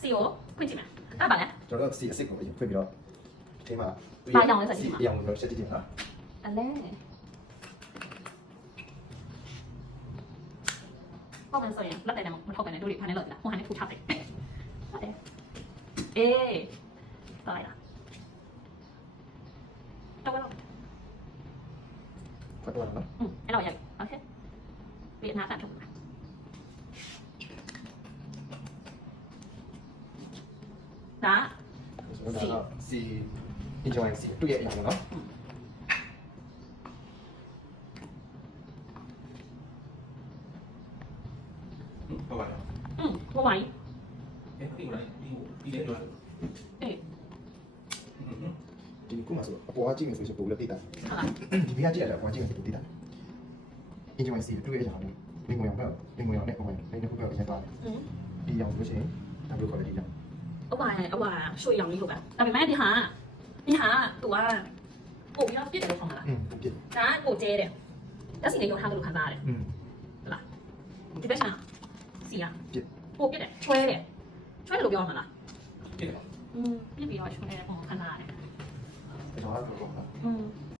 စီကိုဖွင့်ကြည့်မယ်အဲ့ဒါပါလဲ ကျွန်တော်တို့စီအစစ်ကိုအရင်ဖွင့်ပြီးတော့ဒီမှာ ဘာရောင်လဲဆိုကြည့်မှာ အရောင်ကိုဆက်ကြည့်ပါ အလဲပေါ့မယ်ဆိုရင်လက်တယ်မထောက်ကန်နဲ့တို့တွေဖာနေလို့လားဟိုဟာနဲ့ထူချတယ်ဟုတ်တယ်အေးတော်လိုက်လားတော့တော့ ဖတ်တော့နော် အဲ့တော့ရိုက်โอเคပြီးနားပတ်ထုတ်ပါ ဒါ ဆိုတော့စီ enjoy စီတွေ့ရအောင်နော်ဟုတ်ပါလား ဟိုပါကြီး ဒီကိုလိုက်ဒီလေးတော့ အေး ဒီကုမဆိုအပေါ်ကကြည့်နေဆိုပို့လို့တိတာ ဟုတ်လား ဒီဘေးကကြည့်ရတာအပေါ်ကကြည့်နေပို့တိတာ enjoy စီတွေ့ရအောင်လင်ငွေအောင်တော့လင်ငွေအောင်နဲ့ဟိုမှာလည်းခုပြောရသွားဒီအောင်လို့ရှိရင်ဒါလို့ခေါ်တယ်ဒီကြောင့် ဥပါရဲ့ဥပါရွှေရောင်လေးလို့ပဲဒါပေမဲ့ဒီဟာသူကပို့ပြီးတော့ပြစ်တယ်လို့ခေါ်မှာလား ဟုတ်ကဲ့ ဒါကပို့ကျဲတယ်တက်စီလေးရောထားလို့ခံစားရတယ်ဟုတ်လားဒီဘက်ရှာစီရပို့ပြစ်တယ်ချွဲတယ်လို့ပြောမှာလား ပြည့်တယ် ပြစ်ပြီးတော့ချွဲတယ်ပုံခံစားရတယ် ကျွန်တော်ကတော့